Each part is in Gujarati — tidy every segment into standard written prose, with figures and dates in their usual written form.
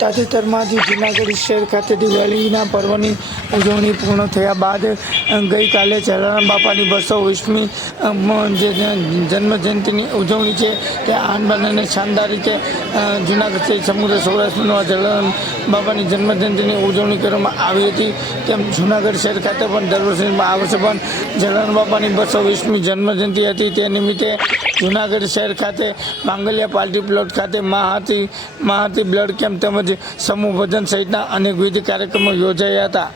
તાજેતરમાંથી જૂનાગઢ શહેર ખાતે દિવાળીના પર્વની ઉજવણી પૂર્ણ થયા બાદ ગઈકાલે જલારામ બાપાની 220મી જે જન્મજયંતિની ઉજવણી છે તે આનબાન અને શાનદાર રીતે જૂનાગઢ સહિત સમગ્ર સૌરાષ્ટ્રમાં જલારામ બાપાની જન્મજયંતિની ઉજવણી કરવામાં આવી હતી. તેમ જૂનાગઢ શહેર ખાતે પણ દર વર્ષે આ વર્ષે પણ જલારામ બાપાની 220મી જન્મજયંતિ હતી. તે નિમિત્તે જૂનાગઢ શહેર ખાતે માંગલિયા પાર્ટી પ્લોટ ખાતે મહાતી બ્લડ કેમ્પ તેમજ સમૂહ ભજન સહિતના અનેકવિધ કાર્યક્રમો યોજાયા હતા.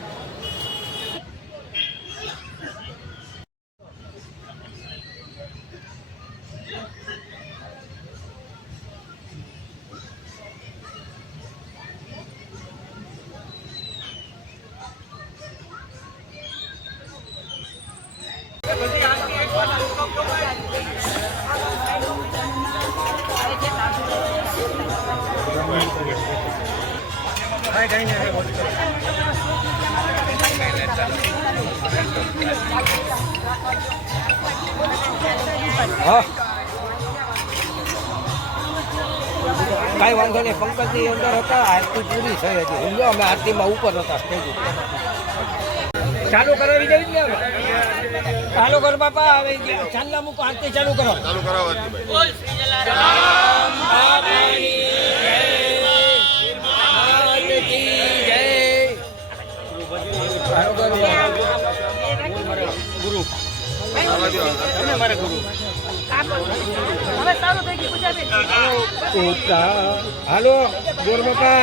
કાંઈ વાંધો નહીં. પંકજની અંદર હતા, આરતી પૂરી થઈ હતી. સમજો અમે આરતીમાં ઉપર હતા સ્ટેજ ઉપર. ચાલુ કરાવી દેવી ને હવે. ચાલુ કરો બાપા, હવે ચાંદલા મૂકો, આરતી ચાલુ કરો. ચાલુ કરાવો. હાલો ગોર બાપા.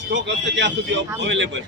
સ્ટોક હશે ત્યાં સુધી અવેલેબલ.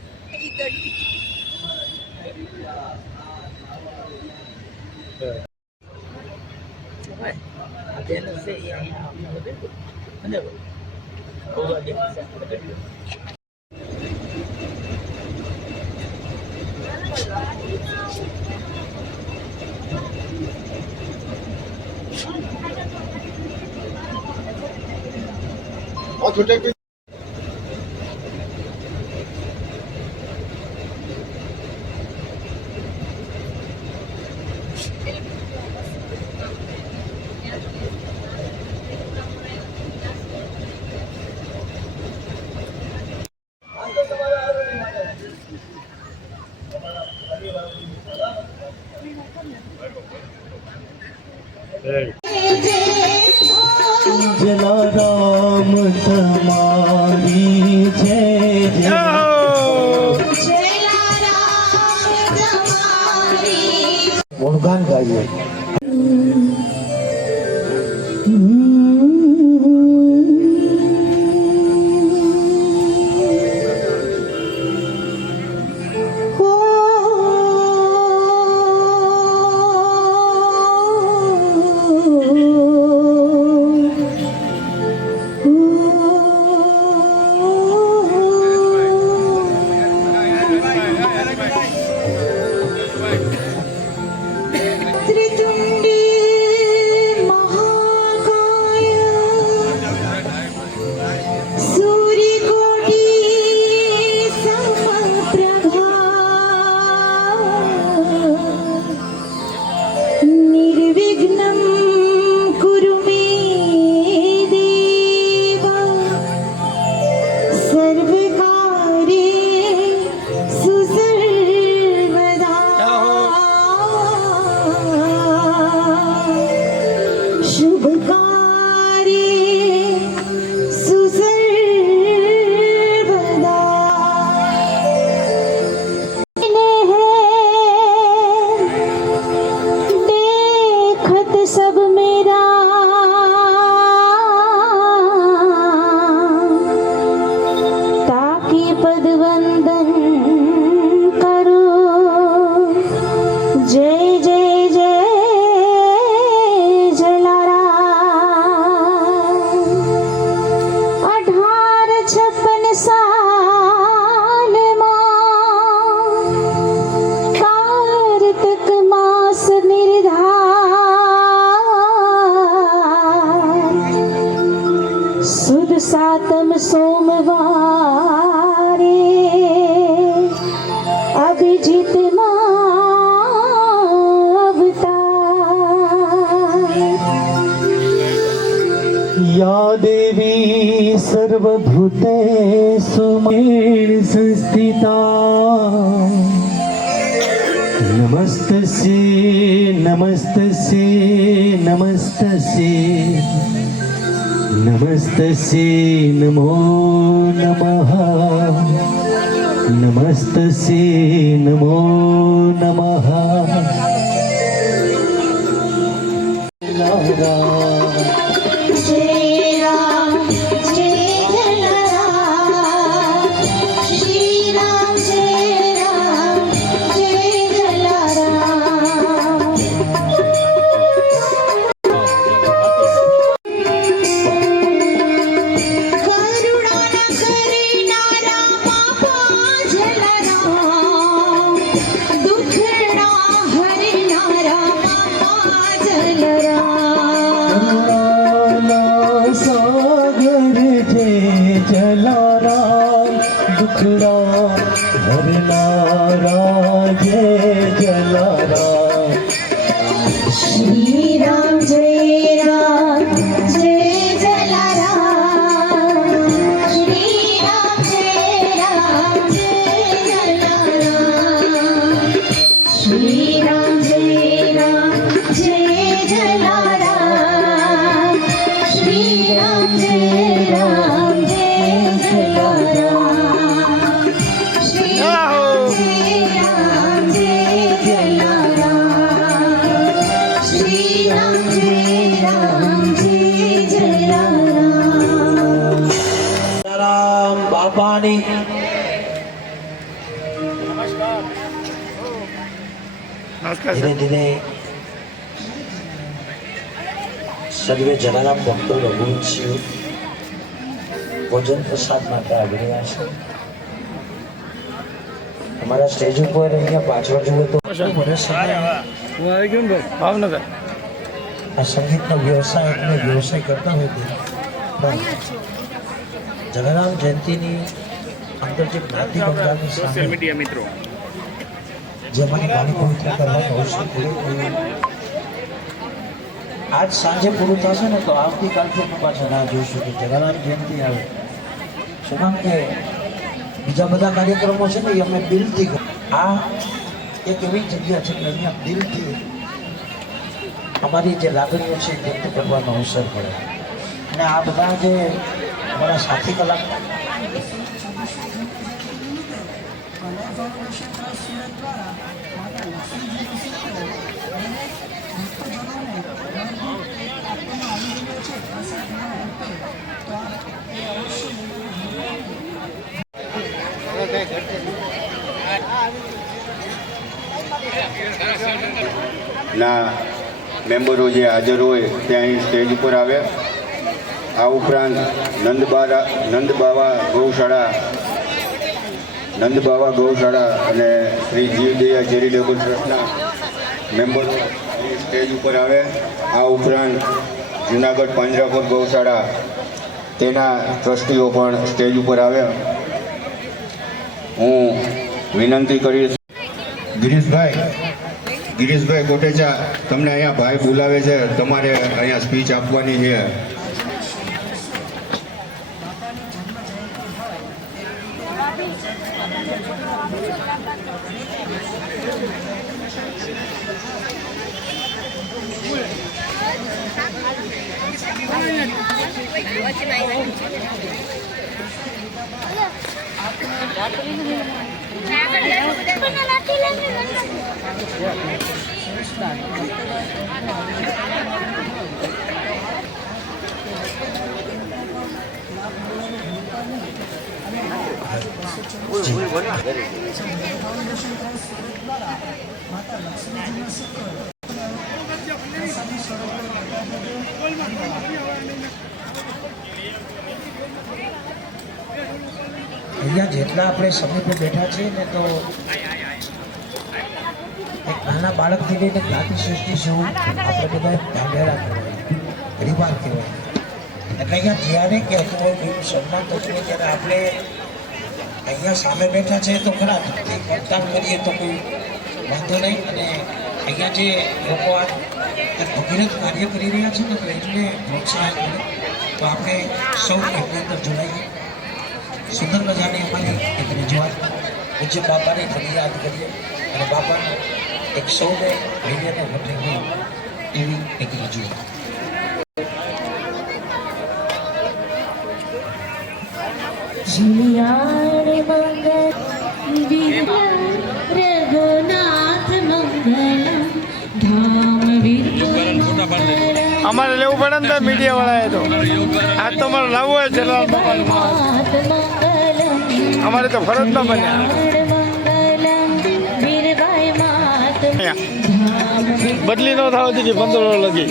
જલારામ તમારી જય ગુણગાન ગાઈએ. ત્રિતુંડી મહાકાય શુભકારી સુસર્વદા देखत सब मेरा ताकि पद वंदन करो जय जय जय जलाराम 1856 साल कार्तिक मास निर्धार सुद सातम सोमवारे अभिजित अवतार या देवी सर्वभूतेषु मयि संस्थिता नमस्तस्यै नमस्तस्यै नमस्तस्यै नमस्तस्यै नमो नमः नमस्तस्यै नमो नमः जय राम जय जलाराम श्री राम जय जलाराम करुणा न करीनारा बापा जलाराम दुखड़ा हरिनारा बापा जलाराम करुणाना सागर जय जलाराम दुखड़ा हरनारा जय जलाराम श्री राम जय जलाराम श्री राम जय जलाराम श्री राम जय जलाराम श्री राम जय जलाराम श्री राम जय जलाराम श्री राम जय जलाराम राम बापानी નમસ્કાર ધીરે ધીરે સર્વે જલારામ ભક્તો રઘુવંશીઓ ભોજન પ્રસાદ માટે આવી રહ્યા છે અમારા સ્ટેજ ઉપર અહીંયા પાછળ જુઓ તો વર્ષ ભાવનગર આ સંગીતનો વ્યવસાય એટલે વ્યવસાય કરતા હોય તે પણ જલારામ જયંતિની અંદર જે જ્ઞાતિ બંગાળની સામે જે અમારી ગાડી પવિત્ર કરવાનો અવસર પૂરો થયો આજ સાંજે પૂરું થશે ને તો આવતીકાલથી અમે પાછા રાહ જોઈશું કે જલારામ જયંતિ આવે શું કામ કે બીજા બધા કાર્યક્રમો છે ને એ અમે દિલથી આ એક એવી જગ્યા છે કે અહીંયા દિલથી અમારી જે લાગણીઓ છે એ વ્યક્ત કરવાનો અવસર પડે અને આ બધા જે અમારા સાથી કલાકાર ના મેમ્બરો જે હાજર હોય તે અહીં સ્ટેજ ઉપર આવે આ ઉપરાંત નંદબાવા ગૌશાળા અને શ્રી જીવદયા ચેરિટેબલ ટ્રસ્ટના મેમ્બરો અહીં સ્ટેજ ઉપર આવે આ ઉપરાંત જુનાગઢ પાંજરાપોર ગૌશાળા તેના ટ્રસ્ટીઓ પણ સ્ટેજ ઉપર આવે હું વિનંતી કરીશ ગિરીશભાઈ કોટેચા તમને અહીંયા ભાઈ બોલાવે છે તમારે અહીંયા સ્પીચ આપવાની છે અહીંયા જેટલા આપણે સમીપે બેઠા છીએ ને તો એક નાના બાળકથી લઈને જ્ઞાતિ સૃષ્ટિ જેવું આપણે બધા ઢાંઢેરા કહેવાય, પરિવાર કહેવાય. એટલે અહીંયા જ્યારે કહેતું હોય એવું સન્માન થતું હોય ત્યારે આપણે અહીંયા સામે બેઠા છે તો ખરા કંઈક વર્તાવ કરીએ તો કોઈ વાંધો નહીં. અને અહીંયા જે લોકો આ ભગીરથ કાર્ય કરી રહ્યા છે ને તો એટલે પ્રોત્સાહન મળે તો આપણે સૌ એમની અંદર જોડાઈએ. સુંદર મજાની અમારી એક રજૂઆત પૂજ્ય બાપાને ફરિયાદ કરીએ અને બાપાને એક સૌને લઈને વટે હોય એવી એક રજૂઆત. રઘુનાથ મંગલમ ધામ અમારે લેવું પડે ને મીડિયા વાળાએ તો આજ તો અમારે લાવવું હોય જલારામ બાપાનું. અમારે તો ફરજ ન બન્યા. બદલી ન થવા દીધી 15 લગી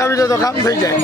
આવી જાય તો કામ થઈ જાય.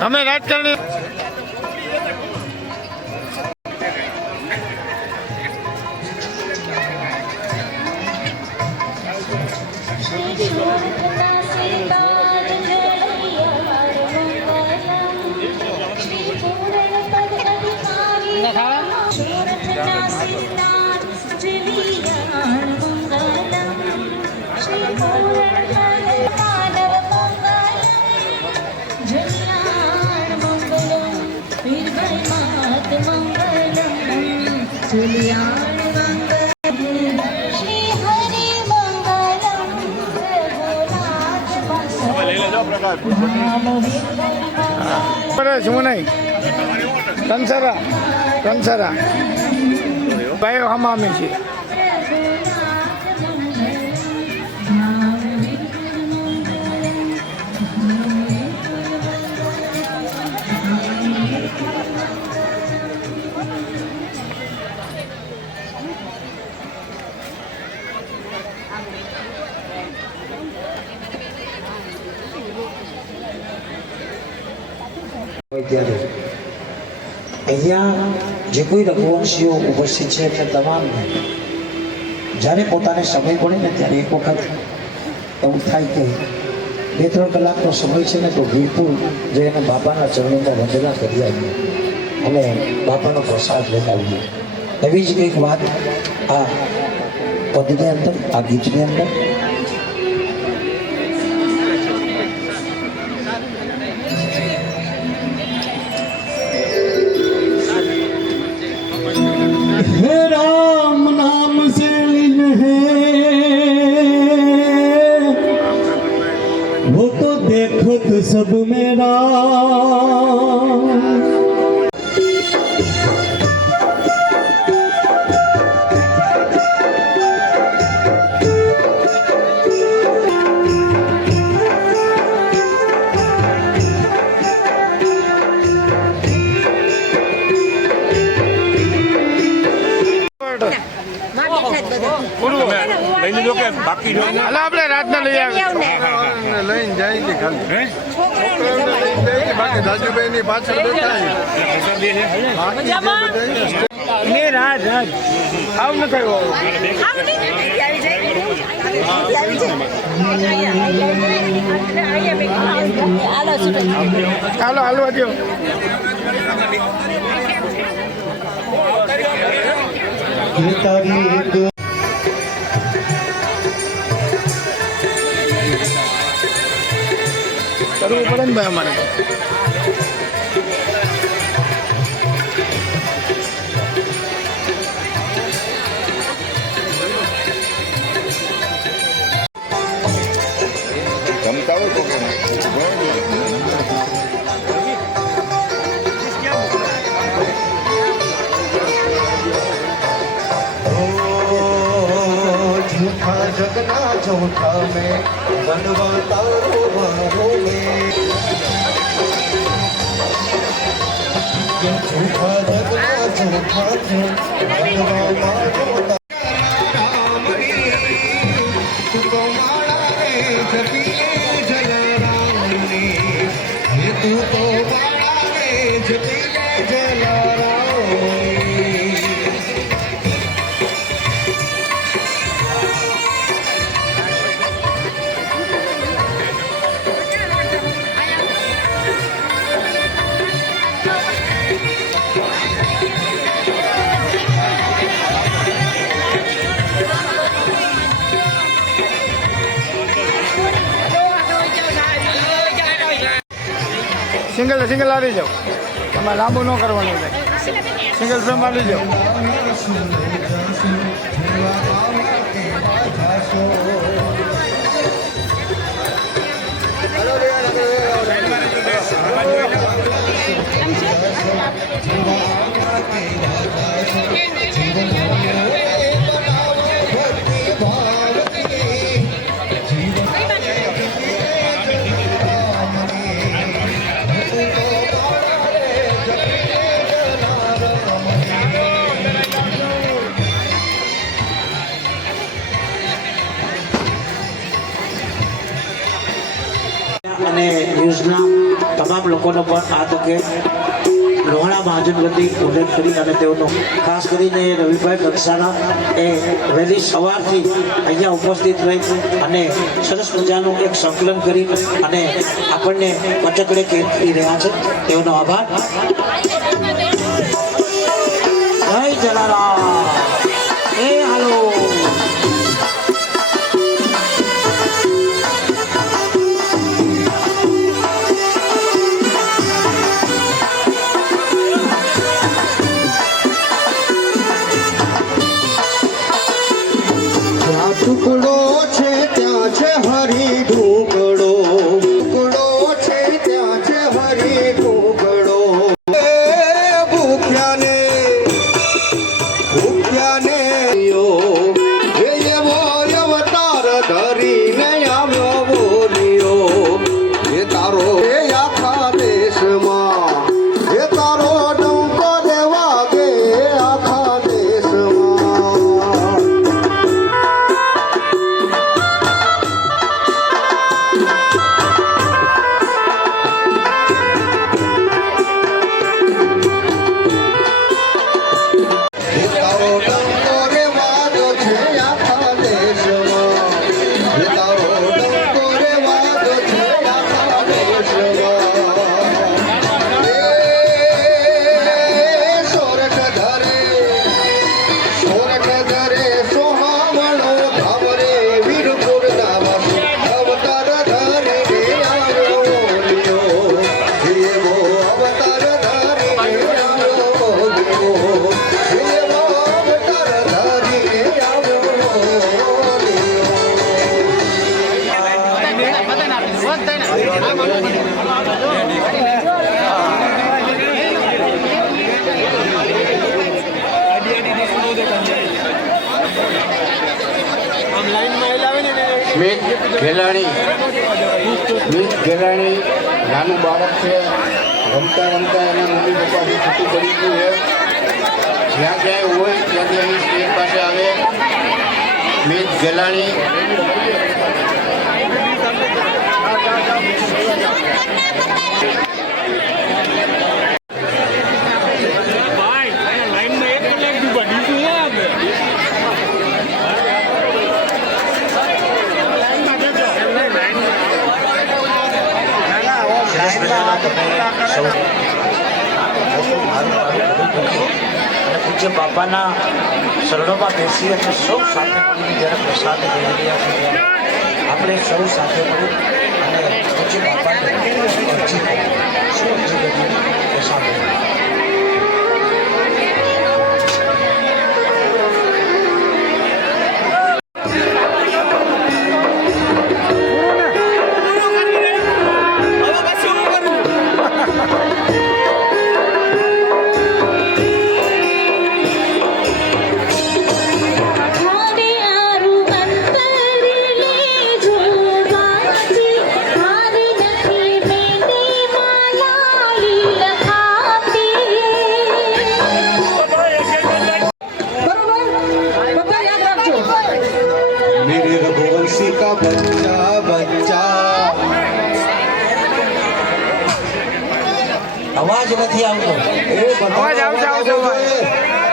તમે રાજકારણી શું નહીં કંસારા ભાઈ હમામી છે. ત્યારે અહીંયા જે કોઈ રઘુવંશીઓ ઉપસ્થિત છે એટલે તમામને જ્યારે પોતાને સમય પડે ને ત્યારે એક વખત એવું થાય કે 2-3 કલાકનો સમય છે ને તો વીરપુર જઈને બાપાના ચરણોમાં વંદના કરી આવીએ અને બાપાનો પ્રસાદ લેતા આવીએ. એવી જ કંઈક વાત આ પદની અંદર, આ ગીતની અંદર हे राम नाम से लीन है वो तो देखत सब मेरा લઈ લીધો કે બાકી જો આપણે રાતના લઈ લઈને જાય છે ખાલી બાકી દાજુભાઈની પાછળ બેઠા મેં રાત આવ ન થયો હાલો હાલવા દો ये तारीख કરવું પડે ને ભાઈ અમારે ધમકાવો તો કે झूठा जगना झूठा में बनवाता रोबारों में ये झूठा जगना झूठा में बनवाता रोबारों तू तो बड़ा रे जतीले जलाराम સિંગલ આવી જાઓ તમારે લાંબુ ન કરવાનું છે સિંગલ ફ્રેમ આવી જાઓ અને ન્યૂઝના તમામ લોકોનો પણ આ તકે લોહાણા મહાજન વતી ઉલ્લેખ કરી અને તેઓનો ખાસ કરીને રવિભાઈ કંસારા એ વહેલી સવારથી અહીંયા ઉપસ્થિત રહી અને સરસ મજાનું એક સંકલન કરી અને આપણને પચકડે કરી રહ્યા છે તેઓનો આભાર. જય જલારામ. એ હાલો ટુકડો છે ત્યાં છે હરી ઢુકડો ટુકડો છે ત્યાં છે હરી ઢુકડો ભૂખ્યાને એવો અવતાર ધરીને આવ્યો બોલ્યો એ તારો એ આખા દેશમાં એ તારો ડંકો દેવા ગે આખા દેશમાં તારો ડંકો રે વાગ્યો છે આખા દેશમાં તારો સ્મિત ગેલાણી નાનું બાળક છે, રમતા રમતા એના મમ્મી પપ્પાથી છૂટું પડી ગયું છે. જ્યાં ક્યાંય હોય ત્યાંથી અહીં સ્ટેજ પાસે આવે. સ્મિત ગેલાણી. પૂજ્ય બાપાના શરણોમાં બેસી અને સૌ સાથે મળીને જ્યારે પ્રસાદ લઈ રહ્યા છે ત્યારે આપણે સૌ સાથે મળી અને પૂજ્ય બાપાને અરજી કરી શું અરજી કરી પ્રસાદ मेरे रघुवंशी का बच्चा बच्चा અવાજ નથી આવતો. અવાજ આવશે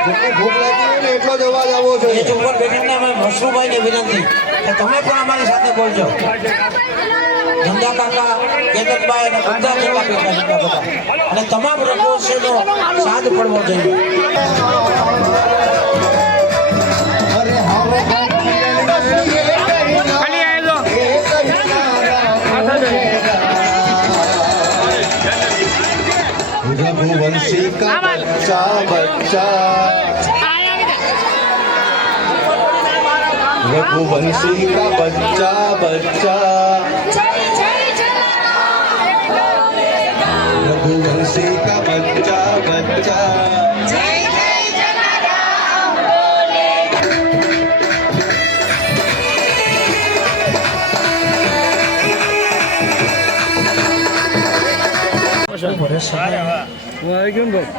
જેટલી ભૂખ લાગી હોય ને એટલો જ અવાજ આવવો એ જોઈએ. જ ઉપર બેઠીને અમે મશરૂભાઈને વિનંતી કે તમે પણ અમારી સાથે બોલજો. ધંધા કાકા, કેતનભાઈ અને બધા જેટલા બેઠા છે બધા અને તમામ રઘુવંશીનો સાથ પડવો જોઈએ. અરે હારો रघुवंशी का बच्चा बच्चा रघुवंशी का बच्चा बच्चा रघुवंशी का बच्चा बच्चा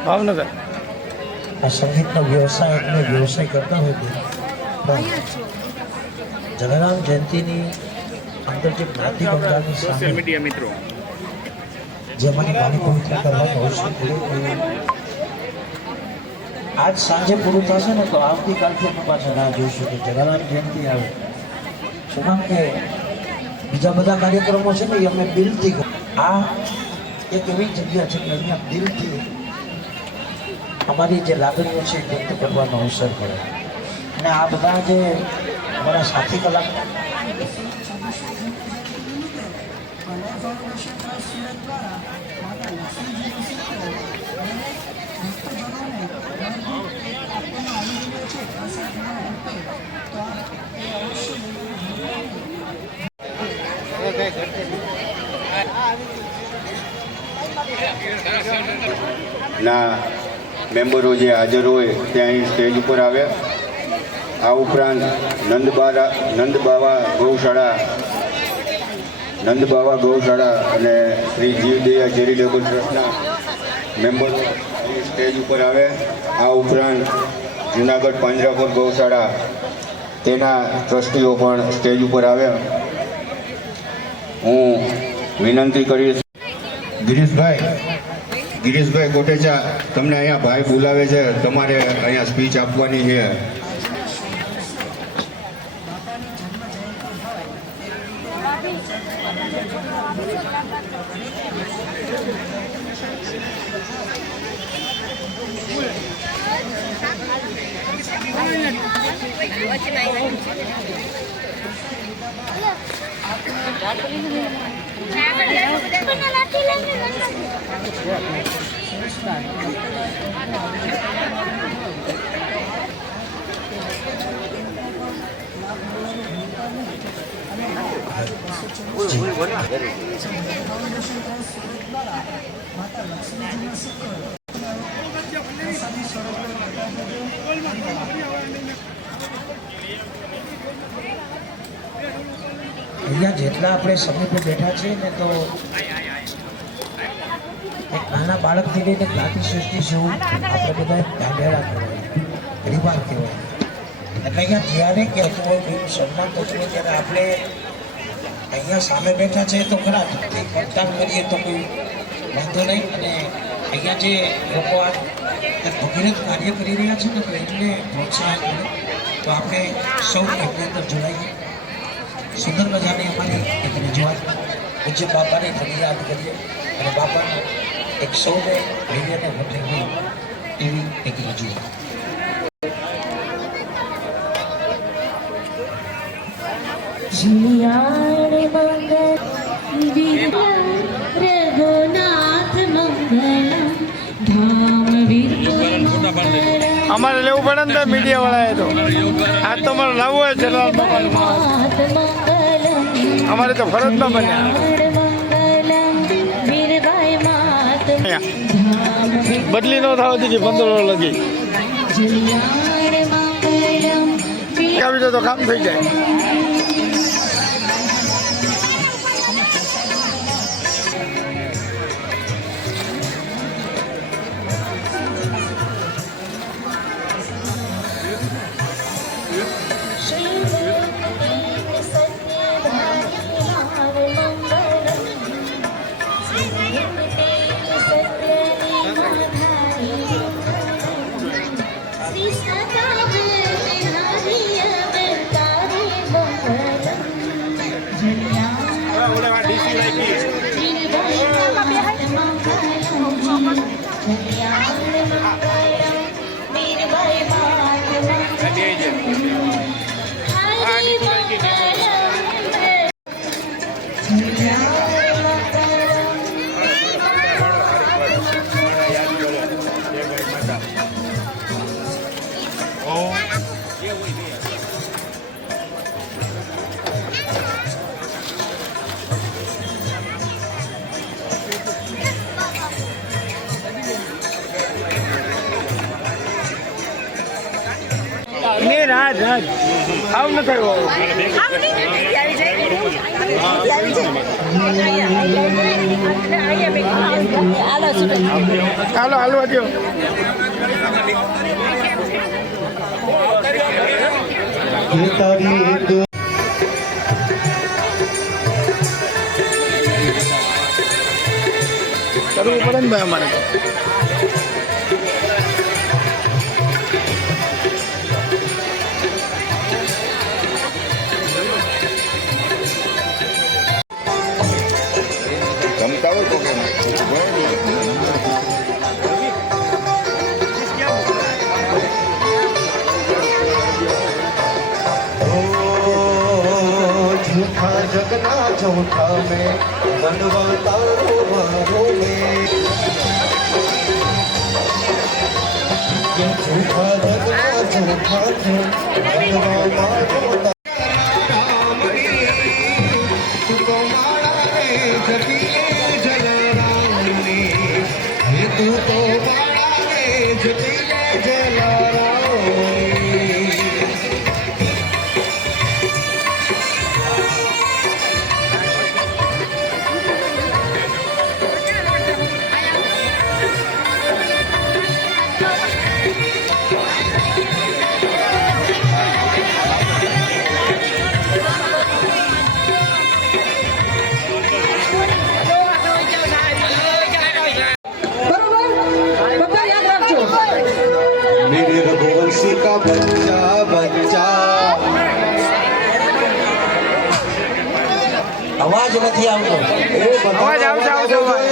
ભાવનગર આ સંગીતનો વ્યવસાય એટલે વ્યવસાય કરતા હોય પણ જલારામ જયંતિની અંદર જે જ્ઞાતિ બંધાની સામે જે અમારી ગાડી પવિત્ર કરવાનો અવસર પૂરો આજ સાંજે પૂરું થશે ને તો આવતીકાલથી અમે પાછા રાહ જોઈશું કે જલારામ જયંતિ આવે. શું કામ કે બીજા બધા કાર્યક્રમો છે ને એ અમે દિલથી આ એક એવી જગ્યા છે કે અહીંયા દિલથી અમારી જે લાગણીઓ છે વ્યક્ત કરવાનો અવસર મળે અને આ બધા જે અમારા સાથી કલાકાર ના મેમ્બરો જે હાજર હોય તે અહીં સ્ટેજ ઉપર આવે. આ ઉપરાંત નંદબાવા ગૌશાળા અને શ્રી જીવદયા ચેરિટેબલ ટ્રસ્ટના મેમ્બરો અહીં સ્ટેજ ઉપર આવે. આ ઉપરાંત જુનાગઢ પાંજરાપોર ગૌશાળા તેના ટ્રસ્ટીઓ પણ સ્ટેજ ઉપર આવે. હું વિનંતી કરીશ ગિરીશભાઈ કોટેચા, તમને અહીંયા ભાઈ બોલાવે છે, તમારે અહીંયા સ્પીચ આપવાની છે. અહીંયા જેટલા આપણે સમીપે બેઠા છીએ ને તો એક નાના બાળકથી લઈને જ્ઞાતિ સૃષ્ટિ જેવું આપણે બધા ઢાંઢેરા કહેવાય, પરિવાર કહેવાય. એટલે અહીંયા જ્યારે કહેતું હોય કોઈ સન્માન થતું હોય ત્યારે આપણે અહીંયા સામે બેઠા છે તો ખરા જ કંઈ વર્તાવ કરીએ તો કોઈ વાંધો નહીં. અને અહીંયા જે લોકો આ ભગીરથ કાર્ય કરી રહ્યા છે ને તો એમને પ્રોત્સાહન મળે તો આપણે સૌ એમની અંદર જોડાઈએ. સુંદર મજાની અમારી એક રજૂઆત પૂજ્ય બાપાને ફરિયાદ કરીએ અને બાપાને એક સૌને ભેગીને વટેવી એવી એક રજૂઆત. જીયાણ મંગલ રઘુનાથ મંગલમ ધામ વિષ્ણુ મંગલમ અમારે લેવું પડે ને મીડિયા વાળાએ તો આજ તો મારે લાવવું હોય છે અમારે તો ફરજ ના બન્યા. બદલી ન થવા દીધી 15 લગી આવી જાય તો કામ થઈ જાય. રાજ રાજ આવ ન થયો હાલો હાલવા દો. કરવું પડે ને ભાઈ અમારે તો. ધમકાવો તો કે झूठा जगना झूठा में बनवाता मारो में झूठा जगना झूठा थे बनवा मारो तू तो बड़ा रे जटिले जलाराम मेरे रघुवंशी का बच्चा बच्चा અવાજ નથી આવતો. અવાજ આવશે આવશે અવાજ.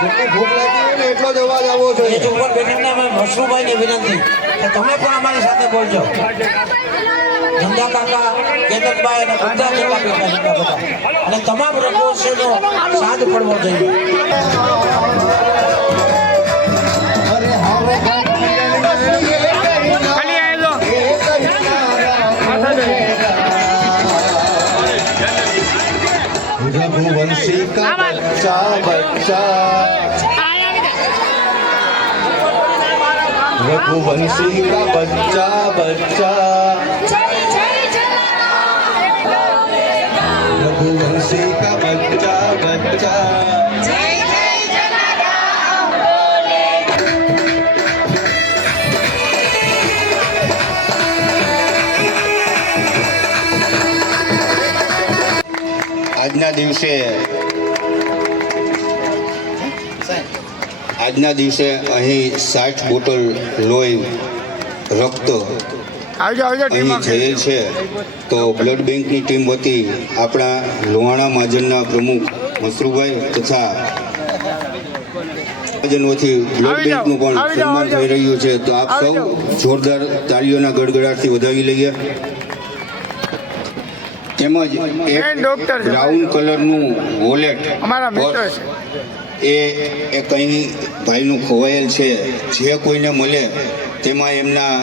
જેટલી ભૂખ લાગી હોય ને એટલો જ અવાજ આવવો એ જોઈએ. ઉપર બેઠેલા મશરૂભાઈને વિનંતી કે તમે પણ અમારી સાથે બોલજો. ધંધા કાકા, કેતનભાઈ અને બધા જેટલા બેઠા છે બધા અને તમામ રઘુવંશીનો સાથ પડવો જોઈએ. अरे हवे ખાલી આવેલો रघुवंशी का बच्चा बच्चा रघुवंशी का बच्चा बच्चा रघुवंशी આજના દિવસે અહીં 60 બોટલ લોહી રક્ત આવજો અહીં થયેલ છે. તો બ્લડ બેંકની ટીમ વતી આપણા લોહાણા મહાજનના પ્રમુખ મસરૂભાઈ તથા મહાજનોથી બ્લડ બેંકનું પણ સન્માન થઈ રહ્યું છે. તો આપ સૌ જોરદાર તાળીઓના ગડગડાટથી વધાવી લઈએ. તેમજ એક બ્રાઉન કલરનું વોલેટ અમારા મિત્રો છે એ કંઈ ભાઈનું ખોવાયેલ છે. જે કોઈને મળે તેમાં એમના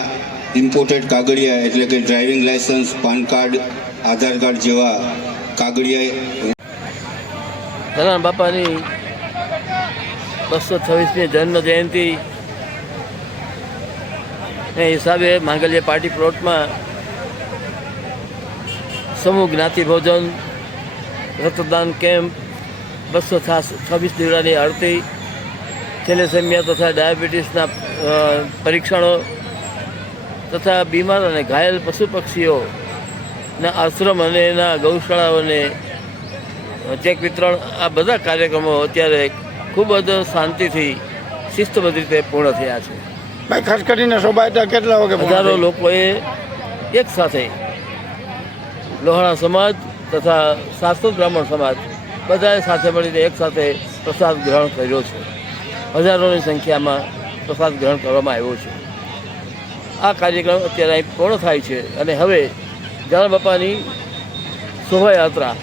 ઇમ્પોર્ટેડ કાગળિયા એટલે કે ડ્રાઇવિંગ લાયસન્સ, પાન કાર્ડ, આધાર કાર્ડ જેવા કાગળિયા. જલારામ બાપાની 226મી જન્મ જયંતિ હિસાબે માંગલ્ય પાર્ટી પ્લોટમાં સમૂહ જ્ઞાતિ ભોજન, રક્તદાન કેમ્પ, 226 દીવડાની આરતી, થેલેસેમિયા તથા ડાયાબિટીસના પરીક્ષણો તથા બીમાર અને ઘાયલ પશુ પક્ષીઓના આશ્રમ અને એના ગૌશાળાઓને ચેક વિતરણ, આ બધા કાર્યક્રમો અત્યારે ખૂબ જ શાંતિથી શિસ્તબદ્ધ રીતે પૂર્ણ થયા છે. ભાઈ ખાસ કરીને શોભાયાત્રા કેટલા વાગે હજારો લોકોએ એક સાથે લોહાણા સમાજ તથા શાસ્ત્રોત બ્રાહ્મણ સમાજ બધાએ સાથે મળીને એક સાથે પ્રસાદ ગ્રહણ કર્યો છે. હજારોની સંખ્યામાં પ્રસાદ ગ્રહણ કરવામાં આવ્યો છે. આ કાર્યક્રમ અત્યારે અહીં પૂર્ણ થાય છે અને હવે જલારામ બાપાની શોભાયાત્રા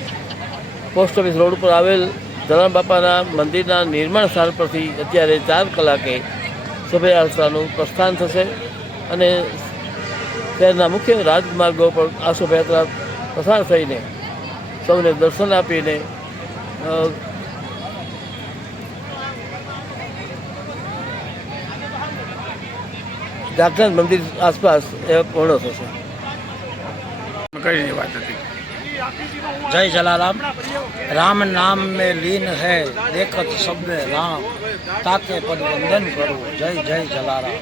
પોસ્ટ ઓફિસ રોડ ઉપર આવેલ જલારામ બાપાના મંદિરના નિર્માણ સ્થાન પરથી અત્યારે 4 કલાકે શોભાયાત્રાનું પ્રસ્થાન થશે અને શહેરના મુખ્ય રાજમાર્ગો પર આ શોભાયાત્રા પસાર થઈને સૌને દર્શન આપીને જાગનાથ મંદિર આસપાસ એ પૂર્ણ થશે. કઈ વાત હતી? જય જલારામ. રામ નામ में लीन है देखत शब्द राम ताके पद वंदन करो. જય જય જલારામ.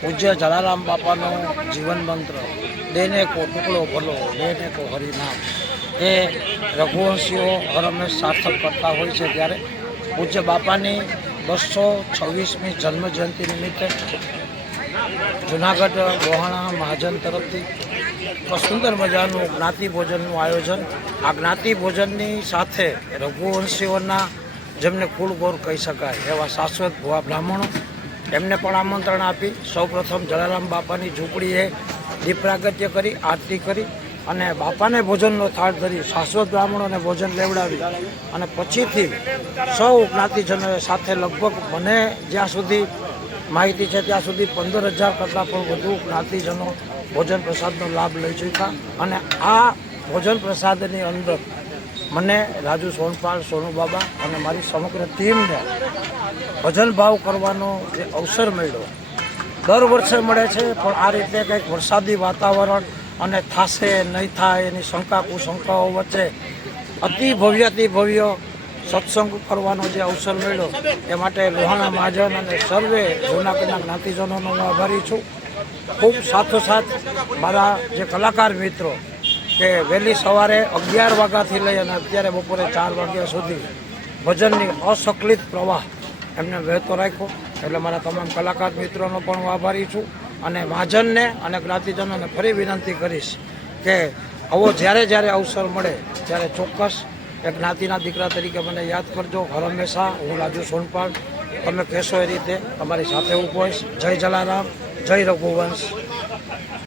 પૂજ્ય જલારામ બાપાનો જીવન મંત્ર દેને કો ટુકડો ભલો લેને કો હરિનામ એ રઘુવંશીઓ હર હંમેશ સાર્થક કરતા હોય છે. ત્યારે પૂજ્ય બાપાની 226મી જન્મ જયંતિ નિમિત્તે જુનાગઢ લોહાણા મહાજન તરફથી સુંદર મજાનું જ્ઞાતિ ભોજનનું આયોજન. આ જ્ઞાતિ ભોજનની સાથે રઘુવંશીઓના જેમને કુળગોર કહી શકાય એવા શાશ્વત ભુવા બ્રાહ્મણો એમને પણ આમંત્રણ આપી સૌપ્રથમ જલારામ બાપાની ઝૂંપડીએ દીપ પ્રાગટ્ય કરી, આરતી કરી અને બાપાને ભોજનનો થાળ ધરી શાશ્વત બ્રાહ્મણોને ભોજન લેવડાવી અને પછીથી સૌ જ્ઞાતિજનોએ સાથે લગભગ મને જ્યાં સુધી માહિતી છે ત્યાં સુધી 15,000 કરતાં પણ વધુ જ્ઞાતિજનો ભોજન પ્રસાદનો લાભ લઈ ચૂક્યા. અને આ ભોજન પ્રસાદની અંદર મને રાજુ સોનપાલ, સોનુ બાબા અને મારી સમગ્ર ટીમને ભજન ભાવ કરવાનો જે અવસર મળ્યો દર વર્ષે મળે છે, પણ આ રીતે કંઈક વરસાદી વાતાવરણ અને થાશે નહીં થાય એની શંકા કુશંકાઓ વચ્ચે અતિ ભવ્ય સત્સંગ કરવાનો જે અવસર મળ્યો એ માટે લોહાણા મહાજન અને સર્વે જૂનાગઢના જ્ઞાતિજનોનો હું આભારી છું. ખૂબ સાથોસાથ મારા જે કલાકાર મિત્રો કે વહેલી સવારે 11 વાગ્યાથી લઈ અને અત્યારે બપોરે 4 વાગ્યા સુધી ભજનની અસકલિત પ્રવાહ એમને વહેતો રાખ્યો, એટલે મારા તમામ કલાકાર મિત્રોનો પણ હું આભારી છું. અને મહાજનને અને જ્ઞાતિજનોને ફરી વિનંતી કરીશ કે આવો જ્યારે અવસર મળે ત્યારે ચોક્કસ એક જ્ઞાતિના દીકરા તરીકે મને યાદ કરજો. હર હંમેશા હું રાજુ સોનપાલ તમે કહેશો એ રીતે તમારી સાથે ઊભો હોઈશ. જય જલારામ, જય રઘુવંશ.